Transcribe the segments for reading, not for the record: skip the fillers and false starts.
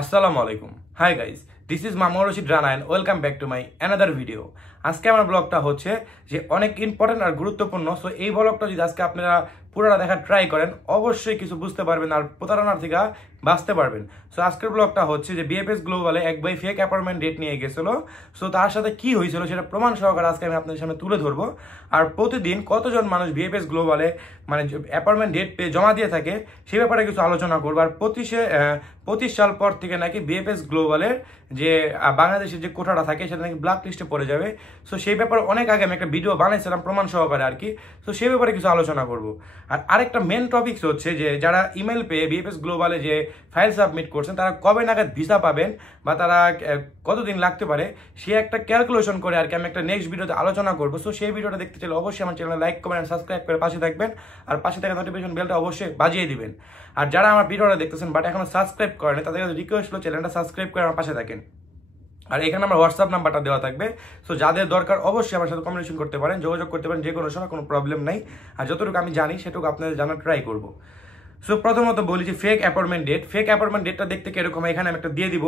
আসসালামু আলাইকুম। Hi guys, this is Mamur Rashid Rana and welcome back to my another video. আজকে আমার ব্লগটা হচ্ছে যে অনেক ইম্পর্টেন্ট আর গুরুত্বপূর্ণ। সো এই ব্লগটা যদি আজকে আপনারা পুরোটা দেখার ট্রাই করেন অবশ্যই কিছু বুঝতে পারবেন আর প্রতারণার থেকে বাঁচতে পারবেন। সো আজকের ব্লগটা হচ্ছে যে বিএফএস গ্লোবালে এক ভাই ফেক অ্যাপয়েন্টমেন্ট ডেট নিয়ে গেছিল। সো তার সাথে কি হয়েছিল সেটা প্রমাণ সহকারে আজকে আমি আপনাদের সামনে তুলে ধরবো। আর প্রতিদিন কতজন মানুষ বিএফএস গ্লোবালে মানে অ্যাপয়েন্টমেন্ট ডেট পেয়ে জমা দিয়ে থাকে সেই ব্যাপারে কিছু আলোচনা করবো। আর 25 সাল পর থেকে নাকি বিএফএস গ্লোবালের যে বাংলাদেশের যে কোটাটা থাকে সেটা নাকি ব্ল্যাক লিস্টে পড়ে যাবে। সো সেই ব্যাপারে অনেক আগে আমি একটা ভিডিও বানাইছিলাম প্রমাণ সহকারে আর কি। তো সেই ব্যাপারে কিছু আলোচনা করব। আর আরেকটা মেন টপিকস হচ্ছে যে যারা ইমেল পেয়ে বিএফএস গ্লোবালে যে ফাইল সাবমিট করছেন তারা কবে নাগাদ ভিসা পাবেন বা তারা কতদিন লাগতে পারে সে একটা ক্যালকুলেশন করে আর কি আমি একটা নেক্সট ভিডিওতে আলোচনা করবো। সো সেই ভিডিওটা দেখতে চাইলে অবশ্যই আমার চ্যানেলে লাইক কমেন্ট সাবস্ক্রাইব করে পাশে থাকবেন আর পাশে থাকা নোটিফিকেশন বেলটা অবশ্যই বাজিয়ে দিবেন। আর যারা আমার ভিডিওটা দেখতেছেন বাট এখনো সাবস্ক্রাইব করেন তাদের কাছে রিকোয়েস্ট হলো চ্যানেলটা সাবস্ক্রাইব করে আমার পাশে থাকেন। আর এখানে আমার হোয়াটসঅ্যাপ নাম্বারটা দেওয়া থাকবে। সো যাদের দরকার অবশ্যই আমার সাথে কমিউনিকেশন করতে পারেন, যোগাযোগ করতে পারেন, যে কোনো সময় কোনো প্রবলেম নাই। আর যতটুকু আমি জানি সেটুকু আপনাদের জানার ট্রাই করবো। সো প্রথমত বলি যে ফেক অ্যাপয়েন্টমেন্ট ডেটটা দেখতে কিরকম এখানে আমি একটা দিয়ে দিব।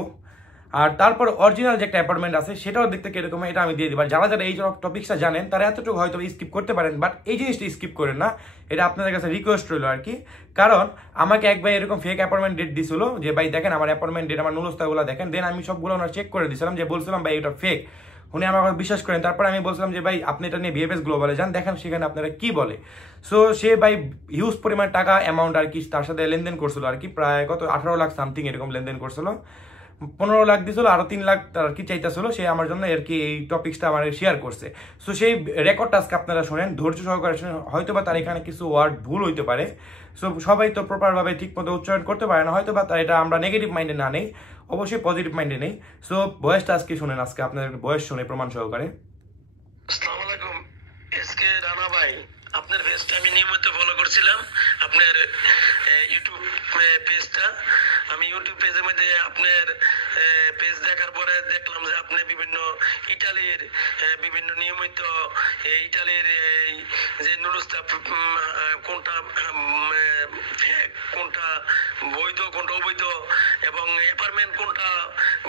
আর তারপর অরিজিনাল যে একটা অ্যাপয়েন্টমেন্ট আছে সেটাও দেখতে কিরকম এটা আমি দিয়ে দিব। আর যারা যারা এই টপিকসটা জানেন তারা এতটুকু হয়তো স্কিপ করতে পারেন, বাট এই জিনিসটা স্কিপ করেন না, এটা আপনাদের কাছে রিকোয়েস্ট রইল আর কি। কারণ আমাকে এক ভাই এরকম ফেক অ্যাপয়েন্টমেন্ট ডেট দিছিল যে ভাই দেখেন আমার অ্যাপয়েন্টমেন্ট ডেট, আমার নুলস্তাগুলো দেখেন। দেন আমি সবগুলো ওনার চেক করে দিয়েছিলাম, যে বলছিলাম ভাই এটা ফেক। উনি আমার কথা বিশ্বাস করেন। তারপরে আমি বলছিলাম যে ভাই আপনি এটা নিয়ে বিএফএস গ্লোবালে যান, দেখেন সেখানে আপনারা কি বলে। সো সে ভাই হিউজ পরিমাণ টাকা অ্যামাউন্ট আর কি তার সাথে লেনদেন করছিল আর কি, প্রায় কত 18 লাখ সামথিং এরকম লেনদেন করছিল। 15 লাখ দিছিল, আরো 3 লাখ আর কি চাইতেছিল। সে আমার জন্য আর কি এই টপিকসটা আমার শেয়ার করছে। সো সেই রেকর্ডটা আজকে আপনারা শোনেন, ধৈর্য সহকারে শোনেন। হয়তো বা তার এখানে কিছু ওয়ার্ড ভুল হইতে পারে। সো সবাই তো প্রপারভাবে ঠিক মতো উচ্চারণ করতে পারে না, হয়তো বা এটা আমরা নেগেটিভ মাইন্ডে না নেই, অবশ্যই পজিটিভ মাইন্ডে নেই। সো ভয়েসটা আজকে শুনেন, আজকে আপনাদের ভয়েস শুনে প্রমাণ সহকারে। আসসালামু আলাইকুম এসকে রানা ভাই, আপনার পেজটা আমি নিয়মিত ফলো করছিলাম, আপনার ইউটিউব পেজটা। আমি ইউটিউব পেজের মধ্যে আপনার পেজ দেখার পরে দেখলাম যে আপনি বিভিন্ন ইটালির বিভিন্ন নিয়মিত ইটালির যে নুলুস্তা কোনটা কোনটা বৈধ কোনটা অবৈধ এবং অ্যাপার্টমেন্ট কোনটা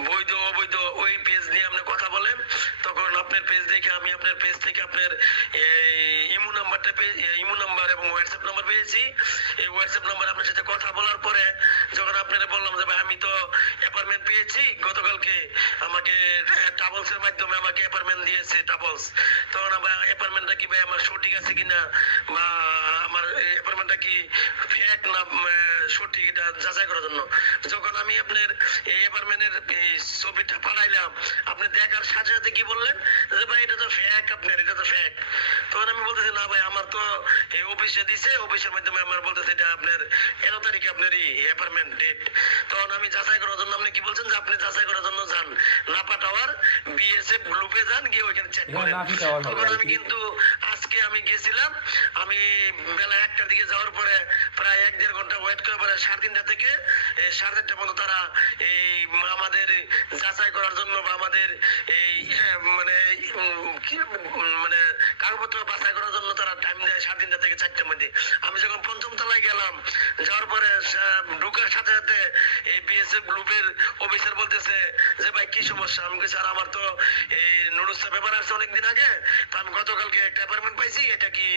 বৈধ অবৈধ ওই পেজ নিয়ে আপনি কথা বলেন। তখন আপনার পেজ দেখে আমি আপনার পেজ থেকে আপনার ইমো নাম্বার এবং হোয়াটসঅ্যাপ নাম্বার পেয়েছি। এই হোয়াটসঅ্যাপ নাম্বার আপনার সাথে কথা বলার পরে যখন আপনারা বললাম যে ভাই আমি তো অ্যাপার্টমেন্ট পেয়েছি গতকালকে, আমাকে ট্রাভেলসের মাধ্যমে আমাকে অ্যাপার্টমেন্ট দিয়েছে ট্রাভেলস, তখন আমার অ্যাপার্টমেন্টটা কি ভাই আমার সঠিক আছে কিনা বা আমার অ্যাপার্টমেন্টটা কি ফেক না সঠিক এটা যাচাই করার জন্য যখন আমি আপনার এই অ্যাপার্টমেন্টের ছবিটা পাঠাইলাম, আপনি দেখার সাথে সাথে কি বললেন যে ভাই এটা তো ফেক, আপনার এটা তো ফেক। তখন আমি বলতেছি না ভাই আমার তো এই অফিসে দিছে, অফিসের মাধ্যমে আমার বলতেছে এটা আপনার 13 তারিখে আপনার এই অ্যাপার্টমেন্ট ডেট। তখন আমি যাচাই করার জন্য আপনি কি বলছেন যে আপনি যাচাই করার জন্য যান নাপা টাওয়ার বিএসএফ গ্রুপে যান, গিয়ে ওইখানে চেক করেন। তখন আমি কিন্তু আজকে আমি গেছিলাম, আমি বেলা 1টার দিকে যাওয়ার পরে প্রায় 1-1.5 ঘন্টা ওয়েট করার পরে 3:30 থেকে 4:30 পর্যন্ত তারা এই আমাদের যাচাই করার জন্য বা আমাদের এই মানে মানে কাগজপত্র বাছাই করার জন্য তারা টাইম দেয় 3:30 থেকে 4টার মধ্যে। আমি যখন 5ম তলায় গেলাম, যাওয়ার পরে ঢুকার সাথে সাথে এই বিএসএফ গ্রুপের অফিসার বলতেছে যে ভাই কি সমস্যা। আমি বলছি আর আমার তো এই নুডলসটা ব্যাপার আসছে অনেকদিন আগে, তো আমি গতকালকে একটা অ্যাপার্টমেন্ট পাইছি, এটা কি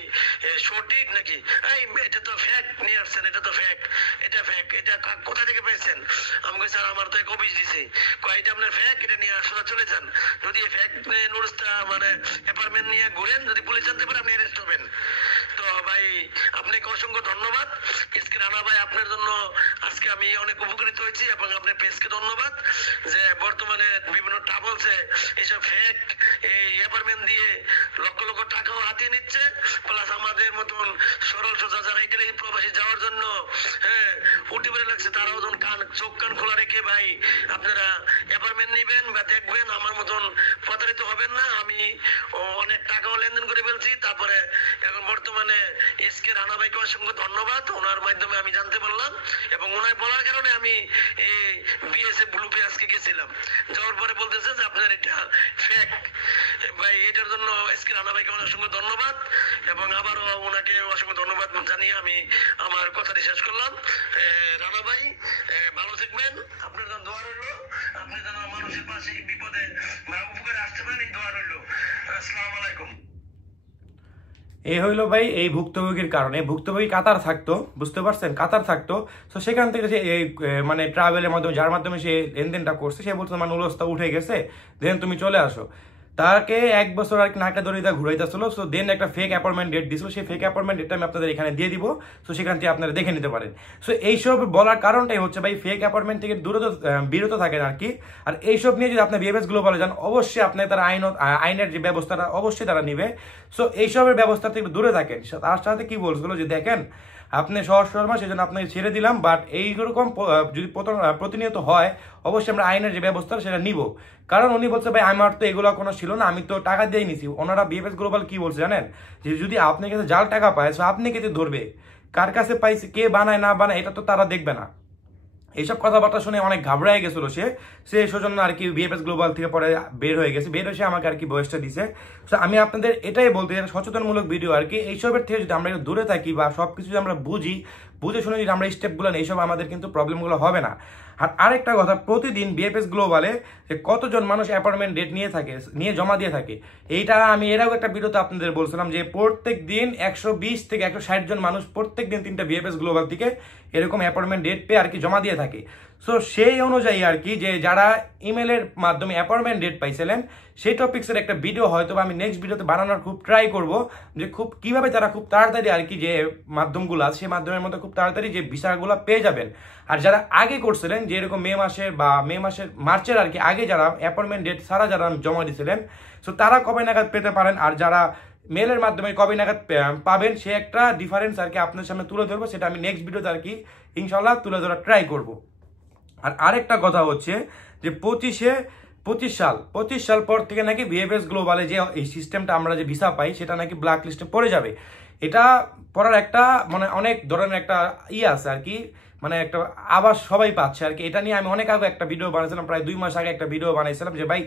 সঠিক নাকি? এই এটা তো ফেক নিয়ে আসছেন, এটা তো ফেক, এটা ফেক, এটা কোথা থেকে পেয়েছেন? আমি বলছি স্যার আমার তো এক অফিস দিছে, এটা আপনার ফেক, এটা নিয়ে আসলে চলে যান। যদি ফেক নুডলসটা মানে অ্যাপার্টমেন্ট নিয়ে ঘুরেন, যদি পুলিশ জানতে পারে আপনি অ্যারেস্ট হবেন। তো ভাই আপনাকে অসংখ্য ধন্যবাদ এসকে রানা ভাই, আপনার জন্য আজকে আমি অনেক উপকৃত হয়েছি এবং আপনার পেজকে ধন্যবাদ যে বর্তমানে বিভিন্ন ট্রাভেলসে এইসব ফেক এই অ্যাপার্টমেন্ট দিয়ে লক্ষ লক্ষ টাকাও হাতিয়ে নিচ্ছে, প্লাস আমাদের মতন সরল সোজা যারা ইটালি প্রবাসী যাওয়ার জন্য উঠে পড়ে লাগছে তারাও যখন চোখ কান খোলা রেখে ভাই আপনারা অ্যাপার্টমেন্ট নিবেন বা দেখবেন, আমার মতন প্রতারিত হবেন না। আমি অনেক টাকাও লেনদেন করে ফেলছি। তারপরে এখন বর্তমানে এসকে রানা ভাইকে অসংখ্য ধন্যবাদ, ওনার মাধ্যমে আমি জানতে পারলাম এবং ওনার বলার কারণে আমি এই বিএসএফ গ্রুপে আজকে গেছিলাম। যাওয়ার পরে বলতেছে যে আপনার এটা ফেক। ভাই এটার জন্য এসকে রানা ভাইকে অসংখ্য ধন্যবাদ এবং আবারও ওনাকে অসংখ্য ধন্যবাদ জানিয়ে আমি আমার কথাটি শেষ করলাম। রানা ভাই ভালো থাকবেন, আপনার দোয়া রইল। পাশে বিপদে উপকারে আসতে পারেন, এই দোয়া রইল। আসসালামু আলাইকুম। এই হইলো ভাই এই ভুক্তভোগীর কারণে, ভুক্তভোগী কাতার থাকতো, বুঝতে পারছেন, কাতার থাকতো। তো সেখান থেকে যে এই মানে ট্রাভেলের মাধ্যমে, যার মাধ্যমে সে লেনদেনটা করছে, সে বলছে আমার নুলস্তা উঠে গেছে, দেন তুমি চলে আসো। তাকে 1 বছর আর কি নাকা দড়িটা ঘুরাইতেছিল। সো দেন একটা ফেক অ্যাপয়েন্টমেন্ট ডেট দিছিল, সেই ফেক অ্যাপয়েন্টমেন্ট ডেটটা আমি আপনাদের এখানে দিয়ে দিব। সো সেখান থেকে আপনারা দেখে নিতে পারেন। সো এইসব বলার কারণটাই হচ্ছে ভাই ফেক অ্যাপয়েন্টমেন্ট থেকে বিরত থাকেন আর কি। আর এইসব নিয়ে যদি আপনি বিএফএস গ্লোবালে যান, অবশ্যই আপনি তারা আইনের যে ব্যবস্থাটা অবশ্যই তারা নিবে। সো এইসবের ব্যবস্থা থেকে দূরে থাকেন। তার সাথে কি বলছিল যে দেখেন আপনি সহজ শর্মা, সেই জন্য আপনাকে ছেড়ে দিলাম, বাট এইরকম যদি প্রতিনিয়ত হয় অবশ্যই আমরা আইনের যে ব্যবস্থা সেটা নিব। কারণ উনি বলছে ভাই আমার তো এগুলো কোনো ছিল না, আমি তো টাকা দিয়ে নিছি। ওনারা বিএফএস গ্লোবাল কি বলছে জানেন, যে যদি আপনার কাছে জাল টাকা পায় তো আপনি কেটে ধরবে, কার কাছে পাইছে, কে বানায় না বানায় এটা তো তারা দেখবে না। এইসব কথাবার্তা শুনে অনেক ঘাবড়াই গেছিল সে সেজন্য আর কি বিএফএস গ্লোবাল থেকে পরে বের হয়ে গেছে। বের হয়ে আমাকে আর কি বয়সটা দিছে। তো আমি আপনাদের এটাই বলতে চাই, সচেতনমূলক ভিডিও আর কি। এইসবের থেকে যদি আমরা দূরে থাকি বা সবকিছু যদি আমরা বুঝে শুনে যদি আমরা স্টেপগুলো নেই, এইসব আমাদের কিন্তু প্রবলেমগুলো হবে না। আর আরেকটা কথা, প্রতিদিন বিএফএস গ্লোবালে যে কতজন মানুষ অ্যাপয়েন্টমেন্ট ডেট নিয়ে জমা দিয়ে থাকে, এইটা আমি এরাও একটা ভিডিওতে আপনাদের বলছিলাম যে প্রত্যেক দিন 120 থেকে 160 জন মানুষ প্রত্যেক দিন 3টা বিএফএস গ্লোবাল থেকে এরকম অ্যাপয়েন্টমেন্ট ডেট পেয়ে আর কি জমা দিয়ে থাকে। সো সেই অনুযায়ী আর কি যে যারা ইমেলের মাধ্যমে অ্যাপয়েন্টমেন্ট ডেট পাইছিলেন, সেই টপিক্সের একটা ভিডিও হয়তো আমি নেক্সট ভিডিওতে বানানোর খুব ট্রাই করব, যে খুব কিভাবে তারা খুব তাড়াতাড়ি আর কি যে মাধ্যমগুলো আছে সেই মাধ্যমের মধ্যে খুব তাড়াতাড়ি যে ভিসাগুলো পেয়ে যাবেন। আর যারা আগে করছিলেন, যে এরকম মার্চের আর কি আগে যারা অ্যাপয়েন্টমেন্ট ডেট ছাড়া যারা জমা দিয়েছিলেন, সো তারা কবে নাগাদ পেতে পারেন, আর যারা মেলের মাধ্যমে কবে নাগাদ পাবেন, সে একটা ডিফারেন্স আর কি আপনার সামনে তুলে ধরবো। সেটা আমি নেক্সট ভিডিওতে আর কি ইনশাল্লাহ তুলে ধরার ট্রাই করব। আর আরেকটা কথা হচ্ছে যে 25 সাল পর থেকে নাকি বিএফএস গ্লোবালে যে এই সিস্টেমটা আমরা যে ভিসা পাই সেটা নাকি ব্ল্যাক লিস্টে পড়ে যাবে। এটা পড়ার একটা মানে অনেক ধরনের একটা আছে আর কি, মানে একটা আবার সবাই পাচ্ছে আর কি। এটা নিয়ে আমি অনেক আগে একটা ভিডিও বানিয়েছিলাম, প্রায় 2 মাস আগে একটা ভিডিও বানিয়েছিলাম যে ভাই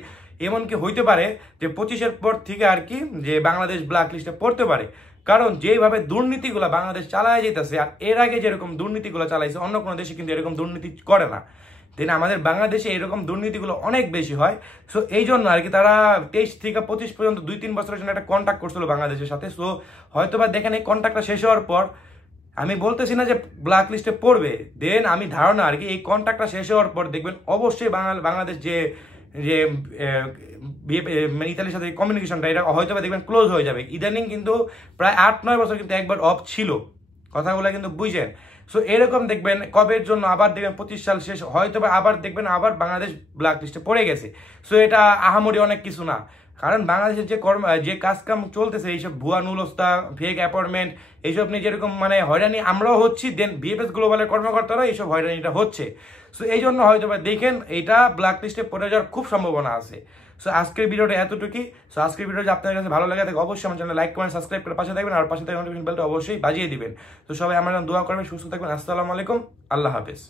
এমন কি হইতে পারে যে 25-এর পর থেকে আর কি যে বাংলাদেশ ব্ল্যাক লিস্টে পড়তে পারে। কারণ যেভাবে দুর্নীতিগুলো বাংলাদেশ চালায় যেতেছে, আর এর আগে যেরকম দুর্নীতিগুলো চালাইছে অন্য কোনো দেশে কিন্তু এরকম দুর্নীতি করে না, দেন আমাদের বাংলাদেশে এরকম দুর্নীতিগুলো অনেক বেশি হয়। সো এই জন্য আর কি তারা 23 থেকে 25 পর্যন্ত 2-3 বছরের জন্য একটা কন্ট্যাক্ট করছিল বাংলাদেশের সাথে। সো হয়তো বা দেখেন এই কন্ট্যাক্টটা শেষ হওয়ার পর, আমি বলতেছি না যে ব্ল্যাক লিস্টে পড়বে, দেন আমি ধারণা আর কি এই কন্ট্যাক্টটা শেষ হওয়ার পর দেখবেন অবশ্যই বাংলাদেশ যে ইতালির সাথে কমিউনিকেশনটা এটা হয়তো বা দেখবেন ক্লোজ হয়ে যাবে। ইদানিং কিন্তু প্রায় 8-9 বছর কিন্তু একবার অফ ছিল, কথাগুলো কিন্তু বুঝেন। সো এরকম দেখবেন কবের জন্য আবার দেখবেন 25 সাল শেষ হয়তো বা আবার দেখবেন আবার বাংলাদেশ ব্ল্যাক লিস্টে পড়ে গেছে। সো এটা আহামরি অনেক কিছু না, কারণ বাংলাদেশের যে কাজকাম চলতেছে, এইসব ভুয়া নুলস্তা, ফেক অ্যাপয়েন্টমেন্ট, এইসব নিয়ে যেরকম মানে হয়রানি আমরাও হচ্ছি, দেন বিএফএস গ্লোবালের কর্মকর্তারা এইসব হয়রানিটা হচ্ছে। সো এই জন্য হয়তো বা দেখেন এইটা ব্ল্যাক লিস্টে পড়ে যাওয়ার খুব সম্ভাবনা আছে। সো আজকের ভিডিওটা এতটুকুই। সো আজকের ভিডিও যদি আপনার কাছে ভালো লাগে থাকে অবশ্যই আমার চ্যানেল লাইক কমেন্ট সাবস্ক্রাইব করে পাশে থাকবেন, আর পাশে থাকা নোটিফিকেশন বেলটা অবশ্যই বাজিয়ে দিবেন। তো সবাই আমার দোয়া করবেন, সুস্থ থাকবেন। আসসালামু আলাইকুম, আল্লাহ হাফেজ।